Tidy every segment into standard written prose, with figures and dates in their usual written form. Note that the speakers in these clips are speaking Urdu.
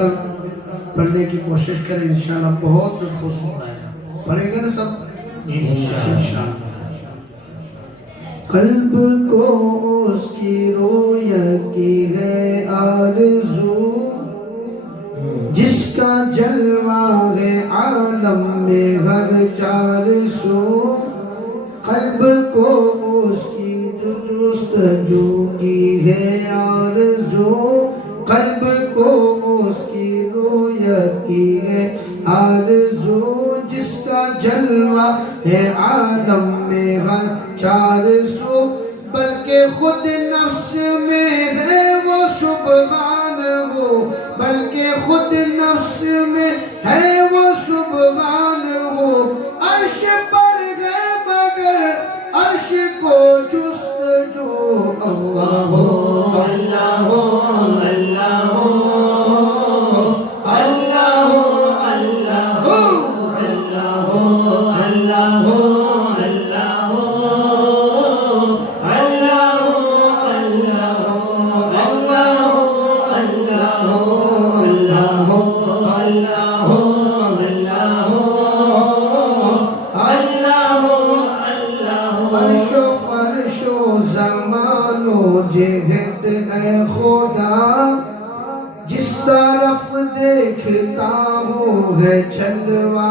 کر پڑھنے کی کوشش کریں، انشاءاللہ بہت لطف آئے گا. پڑھیں گے نا سب انشاءاللہ. قلب کو اس کی رویت کی ہے آرزو، جس کا جلوہ ہے عالم میں ہر چار سو. قلب کو اس کی جستجو کی ہے آرزو، قلب کو اس کی رویت کی ہے آرزو، جس کا جلوہ ہے عالم میں ہر چار سو. بلکہ خود نفس میں ہے وہ سبحان ہو، بلکہ خود نفس میں ہے وہ سبحان ہو. عرش پر ہے مگر عرش کو جستجو. اللہ ہو اللہ ہو اللہ ہو اللہ ہو اللہ ہو اللہ ہو اللہ ہو اللہ ہو جہد اے خدا، جس طرف دیکھتا ہوں ہے چلوا.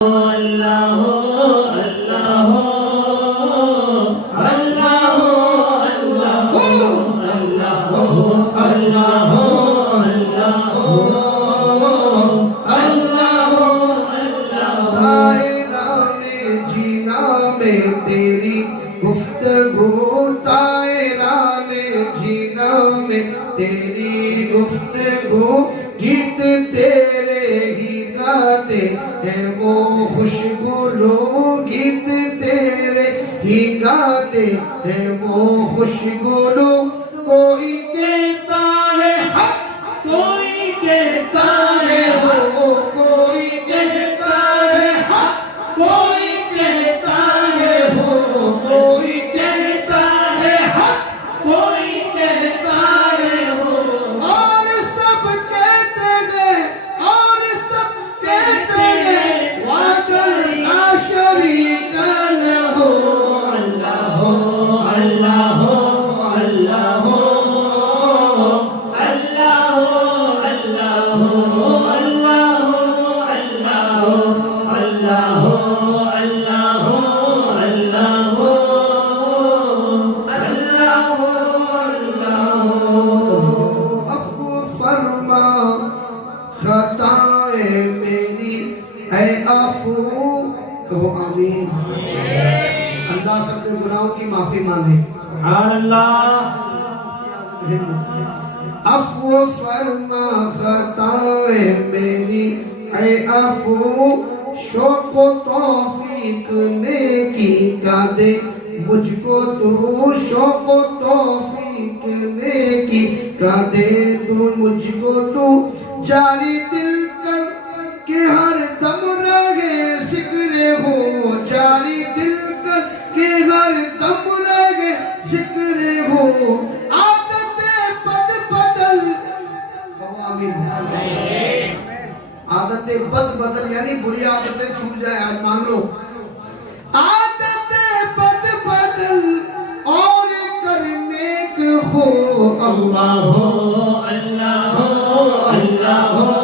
اللہ ہو اللہ ہو اللہ ہو اللہ ہو اللہ ہو اللہ ہو اللہ ہو اللہ ہو اللہ ہو. دائران جینا میں تیری گفتگو، دائران جینا میں تیری گفتگو، گیت تیرے ہی گاتے ہیں وہ خوشگلو، گیت تیرے ہی گاتے ہیں وہ خوشگلو. کوئی کہتا ہے حق، کوئی کہتا ہے ہو، کوئی کہتا ہے حق، کوئی کہتا ہے ہو، کوئی کہتا ہے حق، کوئی کہتا ہے ہو. اور سب کہتے ہیں، اور سب کہتے ہیں واصل لا شریک لہ. اللہ ہو اللہ ہو اللہ ہو اللہ ہو اللہ ہو اللہ ہو اللہ ہو اللہ ہو اللہ ہو اللہ ہو اللہ ہو اللہ ہو. عفو فرما خطائیں میری اے عفو. کہو آمین. اللہ سب کے گناہوں کی معافی مانگے. سبحان اللہ. عفو فرما خطائیں میری اے عفو شوق و توفیق نیکی کا دے مجھ کو تو شوق و توفیق نیکی کا دے تو مجھ کو تو جاری دل کر کہ ہر دم رہے ذکر ہو جاری دل کر کہ ہر دم رہے ذکر ہو عادت بد بدل عادت بد بدل یعنی بری عادتیں چھوٹ جائے آج مان لو عادت بد بدل اور کرنے کے ہو اللہ ہو اللہ ہو اللہ ہو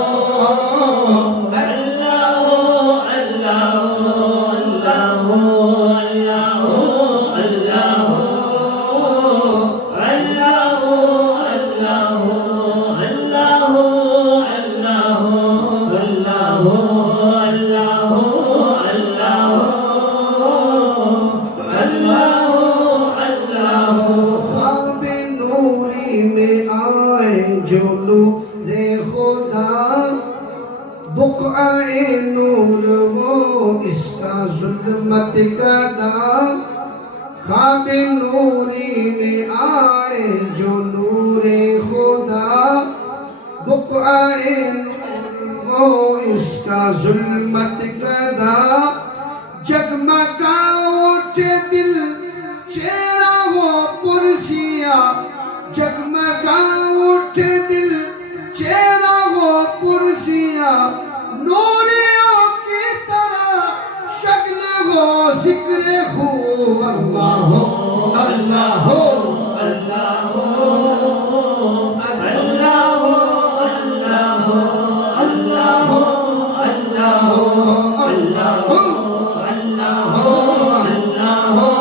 بقعہ نور وہ اس کا ظلمت کا دام خواب نوری میں آئے جو نور خدا بقعہ نور وہ اس کا ظلمت کا دام جگمگا اٹھے دل چہرہ وہ پرسیاں جگمگا اٹھے دل چہرہ وہ پرسیاں نوریوں کی طرح شکل ہو ذکر ہو اللہ ہو اللہ ہو اللہ ہو اللہ ہو اللہ ہو اللہ ہو اللہ ہو اللہ ہو اللہ ہو اللہ ہو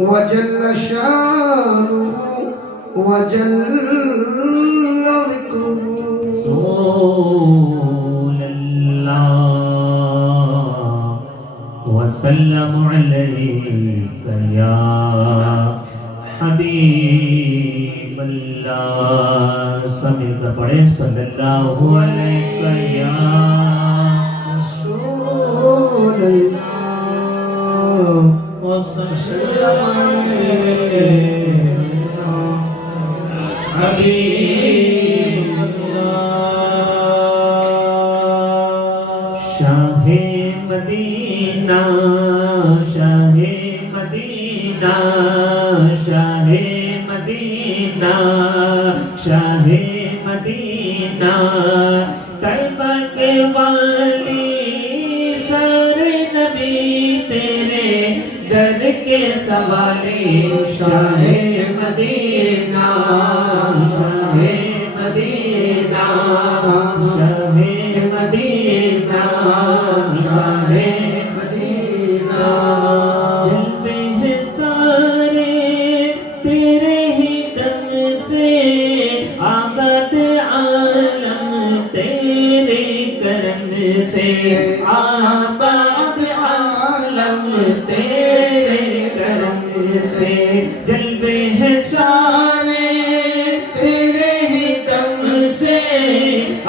وجل شانه وجل ذكره رسول الله وسلم عليك يا حبيب الله سمعت پڑھے صلی اللہ علیہ یا رسول اللہ وسلم حبیب شاہ مدینہ شاہ مدینہ شاہ مدینہ شاہ مدینہ طیبہ کے والی سر نبی تیرے در کے سوالے شاہ مدینہ شاہ مدینہ شاہ مدینہ شاہ مدینہ جلوے ہیں سارے تیرے ہی دم سے آباد عالم تیرے کرم سے آباد عالم تیرے کرم سے جلوے ہیں سارے تیرے ہی دم سے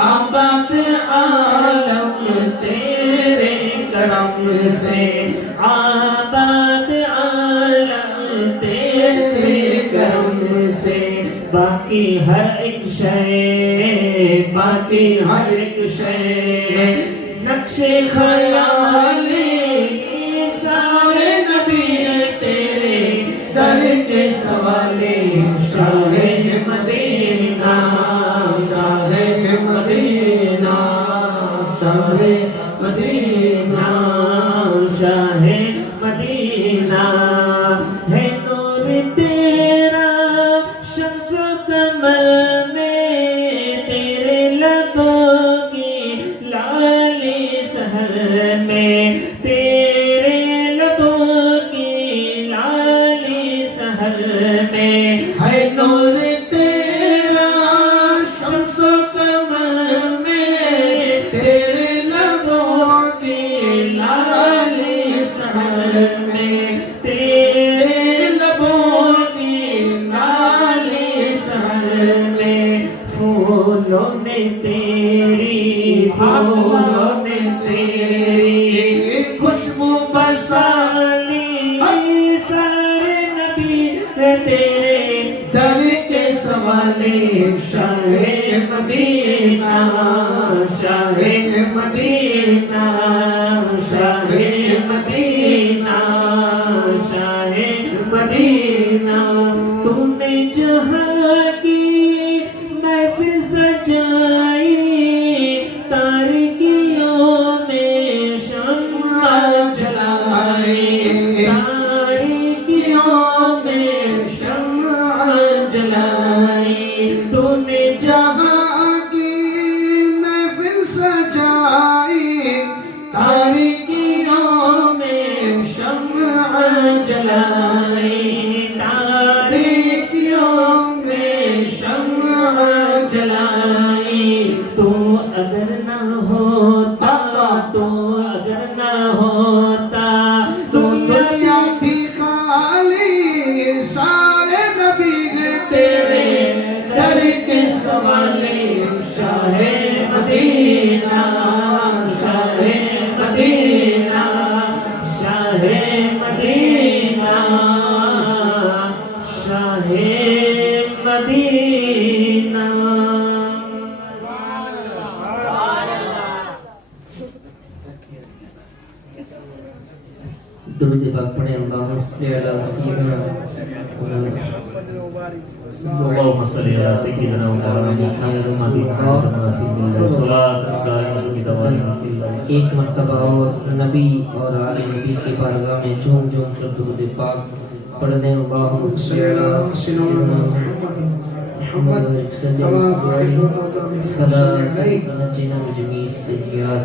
آباد عالم تیرے کرم سے آباد عالم تیرے کرم سے باقی ہر ایک شے باقی ہر ایک شے نقش خیالی سارے نبی تیرے در کے سوالے شاہ مدینہ شاہ مدینہ شاہ مدینہ شاہ مدینہ ہے نور تیرا شمس و قمر میں تیرے لبوں کی لالی سحر میں پھولوں نے تیری خوشبو بسالی سارے نبی تیرے در کے سوالے شاہ مدینہ شاہ مدینہ شاہ مدینہ شاہ مدینہ تو نے جہاں کی محفل سجائی تاریکیوں میں شمع جلائی تاریکیوں میں شمع جلائی تو نے جہاں کی محفل سجائی تاریکیوں میں شمع جلائی تاریکیوں میں شمع جلائی تو اگر نہ ہوتا تو اگر نہ ہوتا تو دنیا تھی خالی سارے نبی ہیں تیرے در کے سوالے شاہ مدینہ شاہ مدینہ شاہ مدینہ شاہ مدینہ درود پاک پڑھیں اللہم صلی علی سیدنا اللهم صل على سيدنا ومولانا محمد صلاة دائمة ایک مرتبہ اور نبی اور آل نبی کی بارگاہ میں جھوم جھوم کر درود پاک پڑھ دیں اللہم صلی علی سیدنا محمد صلی اللہ علیہ جمیع السیئات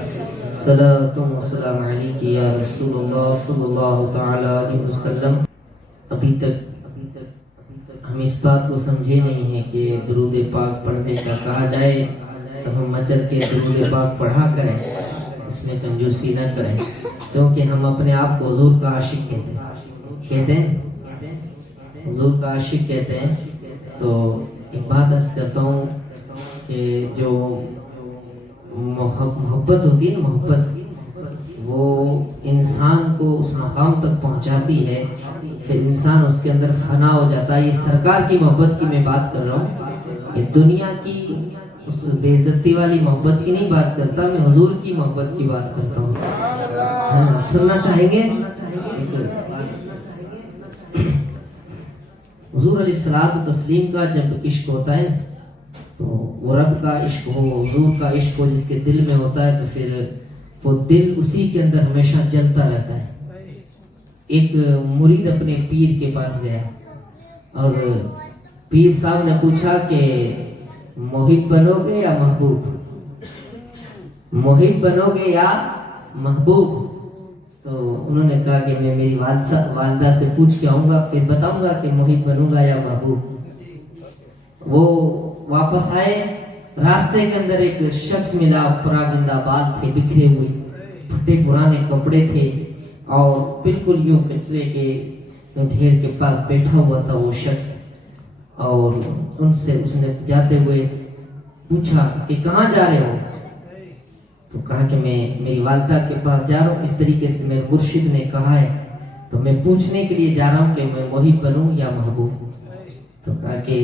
صلاۃ و سلام علیک یا رسول اللہ صلی اللہ تعالی علیہ وسلم. ابھی تک ہم اس بات کو سمجھے نہیں ہیں کہ درود پاک پڑھنے کا کہا جائے تو ہم مچل کے درود پاک پڑھا کریں, اس میں کنجوسی نہ کریں, کیونکہ ہم اپنے آپ کو حضور کا عاشق کہتے ہیں حضور کا عاشق کہتے ہیں. تو ایک بات عرض کرتا ہوں کہ جو محبت ہوتی ہے, محبت وہ انسان کو اس مقام تک پہنچاتی ہے, پھر انسان اس کے اندر فنا ہو جاتا ہے. یہ سرکار کی محبت کی میں بات کر رہا ہوں, یہ دنیا کی اس بے عزتی والی محبت کی نہیں بات کرتا, میں حضور کی محبت کی بات کرتا ہوں. ہاں, سننا چاہیں گے؟ حضور علیہ الصلوۃ والتسلیم کا جب عشق ہوتا ہے تو وہ رب کا عشق ہو, حضور کا عشق ہو جس کے دل میں ہوتا ہے, تو پھر وہ دل اسی کے اندر ہمیشہ جلتا رہتا ہے. ایک مرید اپنے پیر کے پاس گیا اور پیر صاحب نے پوچھا کہ محب بنو گے یا محبوب, محب بنو گے یا محبوب؟ تو انہوں نے کہا کہ میں میری والدہ سے پوچھ کے آؤں گا, پھر بتاؤں گا کہ محب بنوں گا یا محبوب. وہ واپس آئے, راستے کے اندر ایک شخص ملا, پراگندہ بال تھے, بکھرے ہوئے, پھٹے پرانے کپڑے تھے, اور بالکل یوں کچرے کے ڈھیر کے پاس بیٹھا ہوا تھا وہ شخص. اور ان سے اس نے جاتے ہوئے پوچھا کہ کہاں جا رہے ہو؟ تو کہا کہ میں میری والدہ کے پاس جا رہا ہوں, اس طریقے سے میرے مرشد نے کہا ہے, تو میں پوچھنے کے لیے جا رہا ہوں کہ میں محب بنوں یا محبوب. تو کہا کہ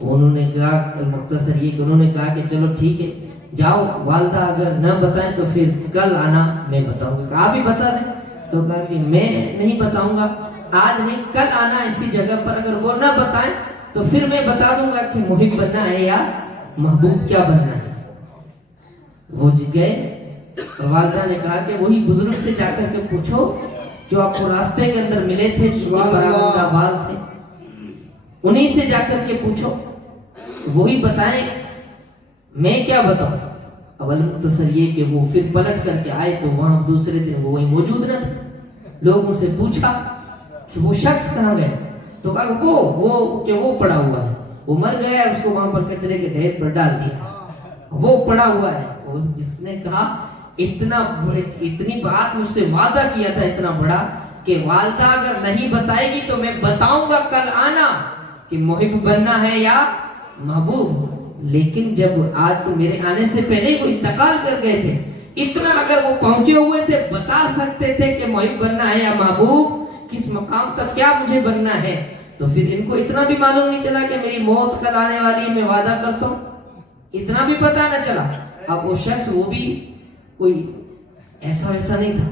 انہوں نے کہا, مختصر یہ کہ انہوں نے کہا کہ چلو ٹھیک ہے جاؤ, والدہ اگر نہ بتائیں تو پھر کل آنا, میں بتاؤں گا. کہا آپ ہی بتا دیں. تو کہا کہ میں نہیں بتاؤں گا, آج نہیں کل آنا اسی جگہ پر, اگر وہ نہ بتائیں تو پھر میں بتا دوں گا کہ محب بننا ہے یا محبوب کیا بننا ہے. وہ گئے اور والدہ نے کہا کہ وہی بزرگ سے جا کر کے پوچھو جو آپ کو راستے کے اندر ملے تھے, جو پراگندہ بال تھے, انہی سے جا کر کے پوچھو, وہی بتائیں, میں کیا بتاؤں. اول مختصر یہ کہ وہ پھر پلٹ کر کے آئے تو وہاں دوسرے دن وہ وہی موجود نہ تھے. لوگوں سے پوچھا کہ وہ شخص کہاں گئے, تو کہا کہ وہ پڑا ہوا ہے, وہ مر گیا, اس کو وہاں پر کچرے کے ڈھیر پر ڈال دیا, وہ پڑا ہوا ہے. جس نے کہا اتنی بات مجھ سے وعدہ کیا تھا اتنا بڑا کہ والدہ اگر نہیں بتائے گی تو میں بتاؤں گا کل آنا کہ محب بننا ہے یا محبوب. لیکن جب آج تو میرے آنے سے پہلے وہ انتقال کر گئے تھے، اتنا اگر وہ پہنچے ہوئے تھے، بتا سکتے تھے کہ محب بننا ہے یا محبوب کس مقام تک کیا مجھے بننا ہے، تو پھر ان کو اتنا بھی معلوم نہیں چلا کہ میری موت کل آنے والی ہے، میں وعدہ کرتا ہوں، اتنا بھی پتا نہ چلا۔ اب وہ شخص، وہ بھی کوئی ایسا ویسا نہیں تھا،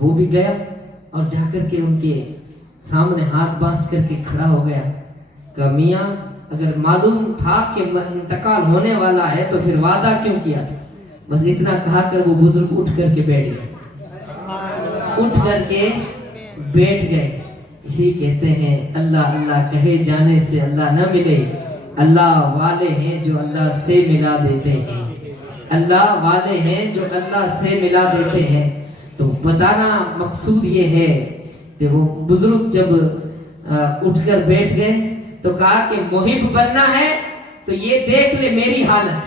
وہ بھی گیا اور جا کر کے ان کے سامنے ہاتھ باندھ کر کے کھڑا ہو گیا کہ میاں اگر معلوم تھا کہ انتقال ہونے والا ہے تو پھر وعدہ کیوں کیا تھا؟ بس اتنا کہا کر وہ بزرگ اٹھ کر کے بیٹھ گئے۔ اسی کہتے ہیں اللہ اللہ کہے جانے سے اللہ نہ ملے، اللہ والے ہیں جو اللہ سے ملا دیتے ہیں، اللہ والے ہیں جو اللہ سے ملا دیتے ہیں۔ تو بتانا مقصود یہ ہے کہ وہ بزرگ جب اٹھ کر بیٹھ گئے تو کہا کہ محب بننا ہے تو یہ دیکھ لے میری حالت،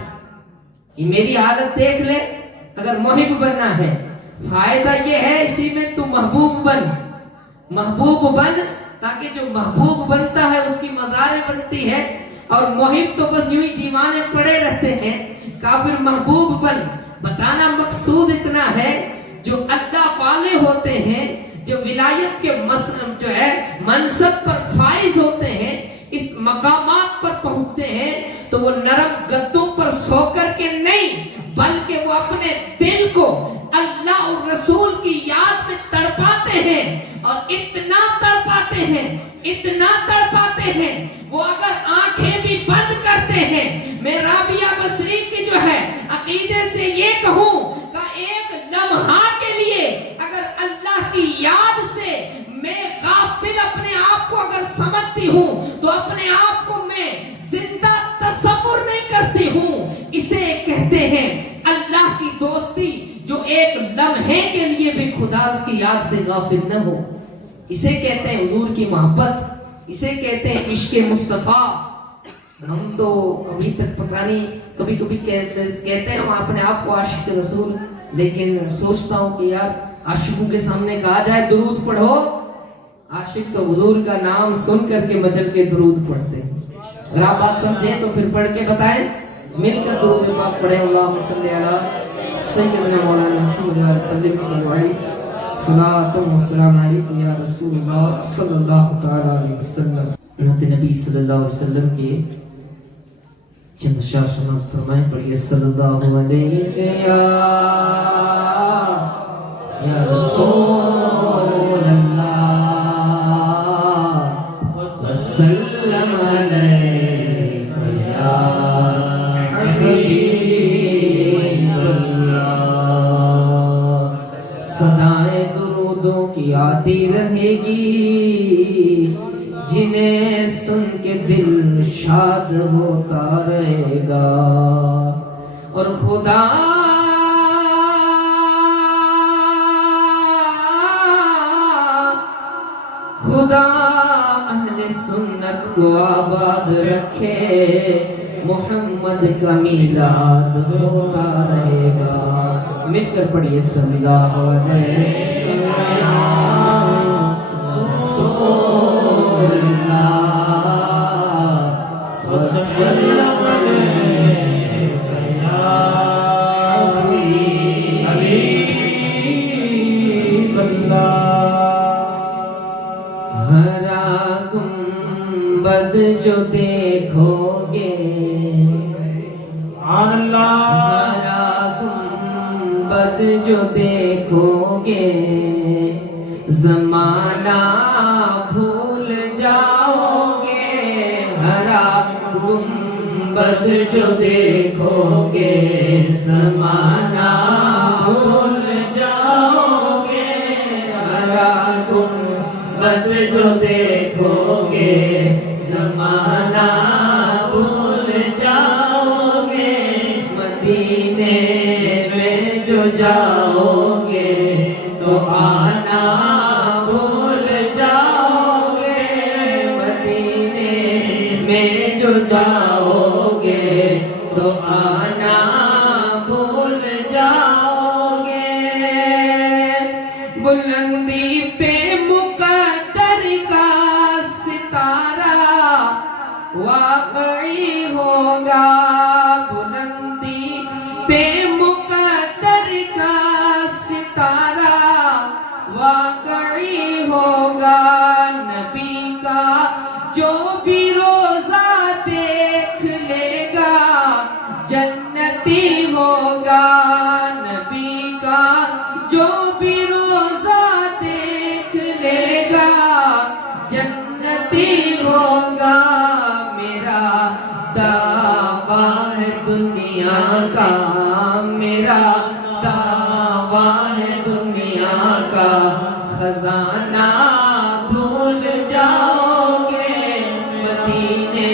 یہ میری حالت دیکھ لے، اگر محب بننا ہے فائدہ یہ ہے اسی میں تو محبوب بن، تاکہ جو محبوب بنتا ہے اس کی مزاریں بنتی ہے، اور محب تو بس یوں ہی دیوانے پڑے رہتے ہیں، کافر محبوب بن۔ بتانا مقصود اتنا ہے جو اللہ والے ہوتے ہیں، جو ولایت کے جو ہے منصب پر فائز ہوتے ہیں، اس مقامات پر پہنچتے ہیں تو وہ نرم گدوں پر سو کر کے نہیں، بلکہ وہ اپنے دل کو اللہ اور رسول کی یاد میں تڑپاتے ہیں، اور اتنا تڑپاتے ہیں وہ اگر آنکھیں بھی بند کرتے ہیں۔ میں رابعہ بصری کی جو ہے عقیدے سے یہ کہوں کہ ایک لمحہ کے لیے اگر اللہ کی یاد سے میں غافل اپنے آپ کو اگر سمجھتی ہوں تو اپنے آپ کو میں زندہ تصور نہیں کرتی ہوں۔ اسے کہتے ہیں اللہ کی دوستی جو ایک لمحے کے لیے بھی خدا کی یاد سے غافل نہ ہو، اسے کہتے ہیں حضور کی محبت، اسے کہتے ہیں عشق مصطفیٰ۔ ہم تو ابھی تک پتہ نہیں، کبھی کہتے ہیں ہم اپنے آپ کو عاشق رسول، لیکن سوچتا ہوں کہ یار عاشقوں کے سامنے کہا جائے درود پڑھو، عاشق تو حضور کا نام سن کر کے مچل کے درود پڑھتے ہیں۔ اگر آپ بات سمجھیں تو پھر پڑھ کے بتائیں، مل کر درود پاک پڑھیں۔ اللہم صلی علی سیدنا مولانا محمد صلی اللہ علیہ وسلم یا رسول اللہ صلی اللہ تعالی علیہ وسلم۔ نبی صلی اللہ علیہ وسلم کے چند اشعار سماعت فرمائیں، پڑھیے صلی اللہ علیہ یا رسول اللہ وسلم علیہ یا حبیب اللہ۔ صدائیں درودوں کی آتی رہے گی، جنہیں سن کے دل شاد ہوتا رہے گا، اور خدا اہل سنت کو آباد رکھے، محمد کا میلاد ہوتا رہے گا۔ مل کر پڑھیے صلی اللہ علیہ جو دیکھو گے ہمارا گنبد جو دیکھو گے، زمانہ بھول جاؤ گے، ہرا گنبد جو دیکھو گے، زمانہ بھول جاؤ گے، ہرا گنبد جو دیکھو گے، زمانہ بھول جاؤ گے، مدینے میں جو جاؤ گے تو آنا بھول جاؤ گے، مدینے میں جو جاؤ گے تو آنا بھول جاؤ گے۔ بلندی پہ مقدر کا ستارہ واقعی ہوگا، کا خزانہ بھول جاؤ گے، مدینے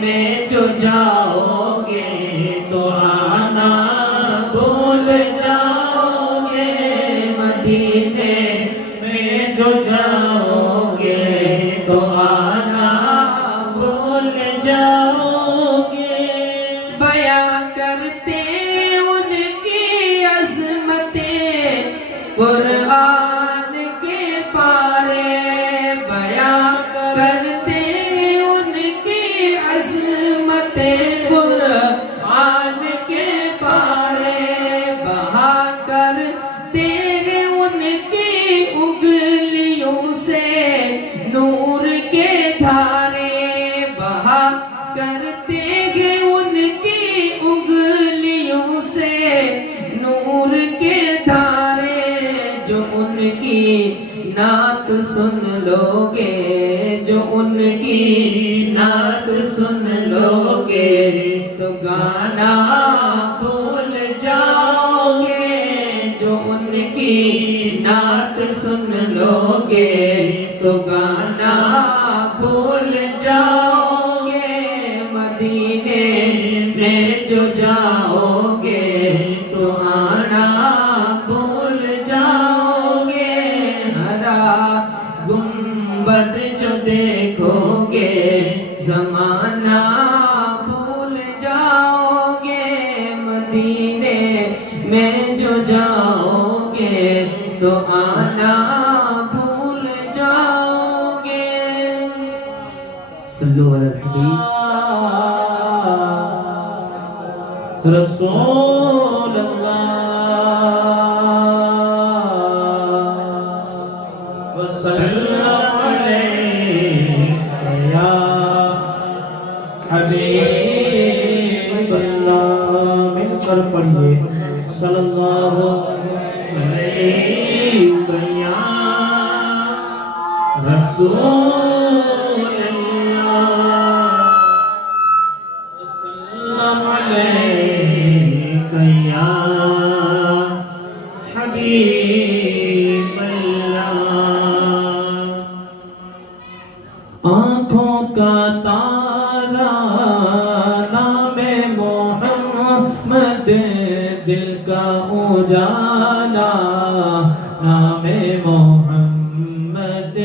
میں جو جاؤ گے تو آنا بھول جاؤ گے، مدینے میں جو جاؤ گے تو آنا بھول جاؤ گے۔ بیاں کرتے ان کی عظمتیں قرآن کے پارے، بیاں کرتے ان کی عظمتیں قرآن کے پارے، بہا کرتے ان کی انگلیوں سے نور کے دھارے، بہا کرتے ہیں ان کی انگلیوں سے نور کے دھارے، جو ان کی نعت سن لو گے، جو ان کی نعت سن لو گے تو گانا بھول جاؤ گے، جو ان کی نعت سن لو گے تو گانا بھول جاؤ گے، مدینے میں جو جاؤ گے تو آنا بھول جاؤ گے، ہرا گنبد جو دیکھو گے زمانہ بھول جاؤ گے، مدینے میں جو جاؤ گے تو آنا بھول جاؤ گے۔ صلو علی الحبیب۔ رسول اللہ وسلم علیک یا حبیب اللہ، مل کر پڑھیے صلی اللہ علیک یا رسول اللہ وسلم علیک یا حبیب اللہ۔ آنکھوں کا تارا نام محمد، دل کا اجالا نام محمد،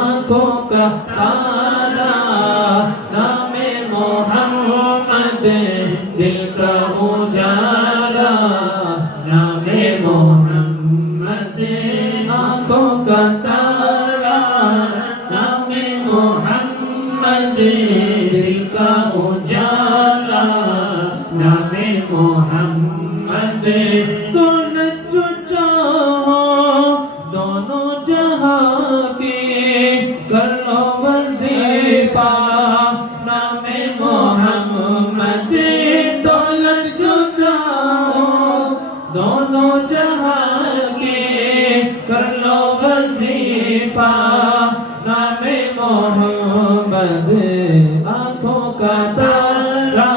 آنکھوں کا تارا نام محمد، دل کا اجالا نام محمد، آنکھوں کا تارا نام محمد، دل کا اجالا نام محمد، دونوں جو چاہو دونوں جہاں کی کر لو وظیفہ نام محمد، دولت جو چاہو دونوں جہاں کی کر لو وظیفہ نام محمد، آنکھوں کا تارا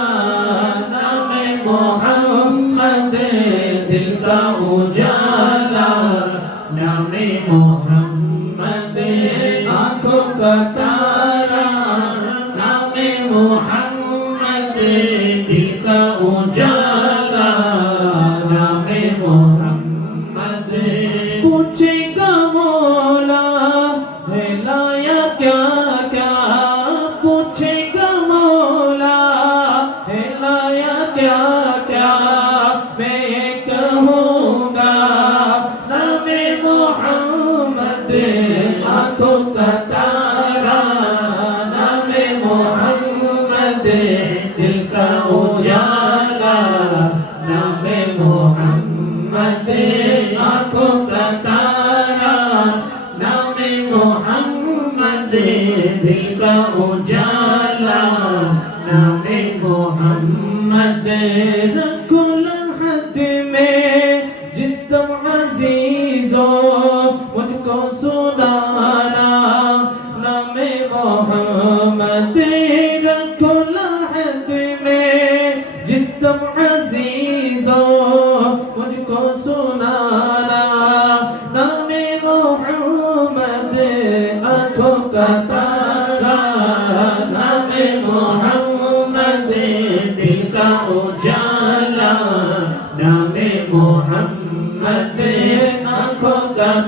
نام محمد، دل کا اجالا نام محمد، آنکھوں کا تارا نام محمد، دل کا اجالا نام محمد، پوچھے گا مولا ہے لایا کیا کیا، پوچھے گا مولا ہے لایا کیا کیا، میں یہ کہوں گا نام محمد، آنکھوں کا تارا نام محمد، دل کا اجالا نام محمد، آنکھوں کا تارا نام محمد، دل کا اجالا نام محمد، رکھو لحد میں جس دم عزیزو مجھ کو سنا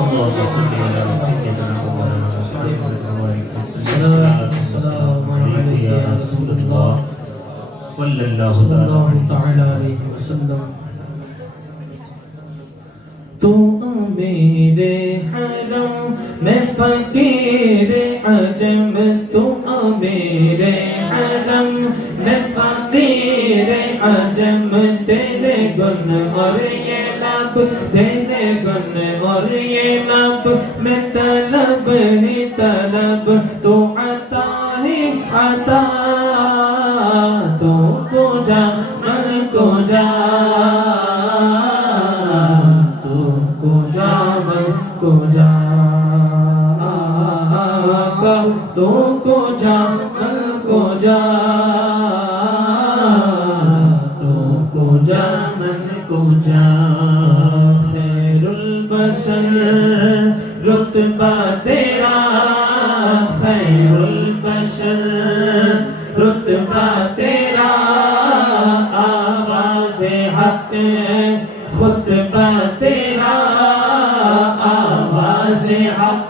اللهم صل على سيدنا محمد وعلى آله وصحبه صلی اللہ صلی اللہ تعالی تعالی علیہ وسلم. تو امیر حرم میں فقیر عجم، تو امیر حرم میں فقیر عجم، تیرے گن اور یہ لب، تیرے گن اور یہ لب میں طلب ہی طلب، تو عطا ہی عطا، تو پوجا من کو جا، کو جا آقا، تو کو جا من کو جا، تو کو جا من کو جا. خیر البشر رتبہ تیرا، خیر البشر رتبہ تیرا، آواز حق خطبہ تیرا، آواز حق.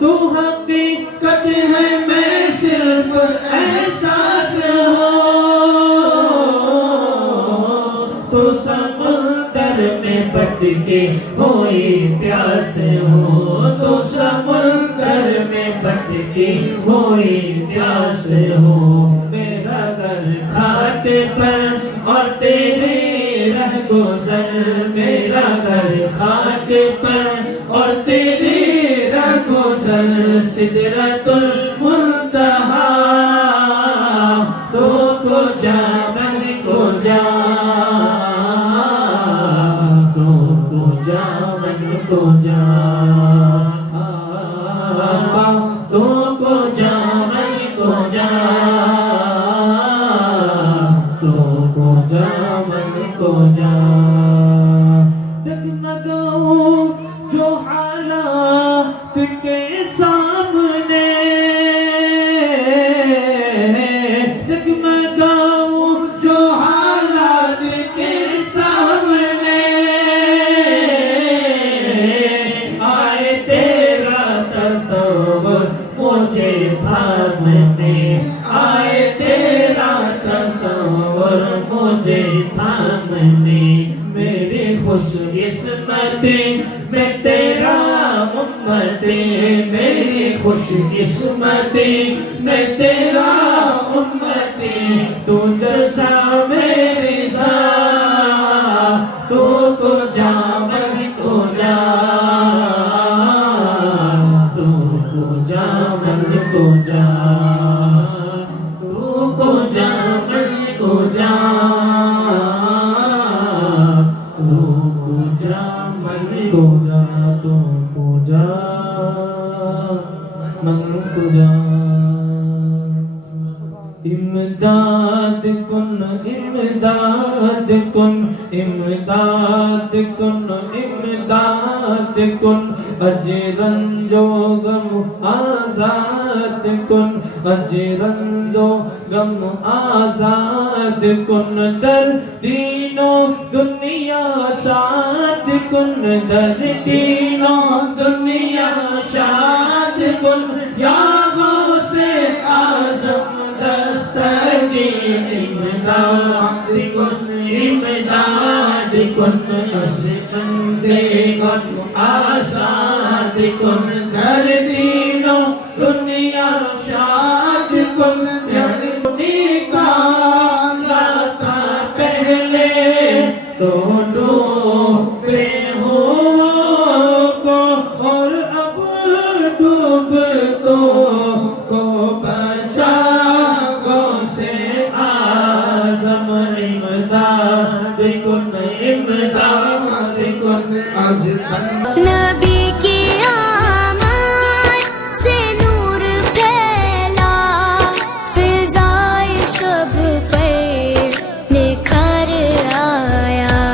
تو حقیقت ہے میں صرف احساس ہوں، تو سمندر میں بھٹکے ہوئی پیاس ہوں، تو سمندر میں بھٹکے ہوئی پیاس ہوں. میرا گھر کھاٹ پر اور تیرے رہ گزر، میرا گھر خاک پر اور تیرے رہ گزر، سدرۃ المنتہا، تو کو جا من کو جا، تو کو جا من کو جا آقا، تو کو جا من کو جا، تو کو جا من کو جا. ڈگمگاؤں جو حالات کے سامنے، ڈگمگاؤں جو حالات کے سامنے، آئے تیرا تصور مجھے تھامنے، آئے تیرا تصور مجھے تھامنے. میری خوش قسمتی میں تیرا امتی، میری خوش قسمتی میں تیرا امتی، تو جزا میری ذا، تو کو جا من کو جا، تو کو جا من کو جا، تو کو جا من کو جا، تو کو جا من کو جا، تو کو جا من خدا امداد کن امداد کن امداد کن امداد کن اجرن جو غم آزاد کن اجرن جو غم آزاد کن در دین و دنیا شاد کن در دین و دنیا شاد کن یا غوث اعظم دستگیر امداد کن امداد کن اس بندے کو آزاد کن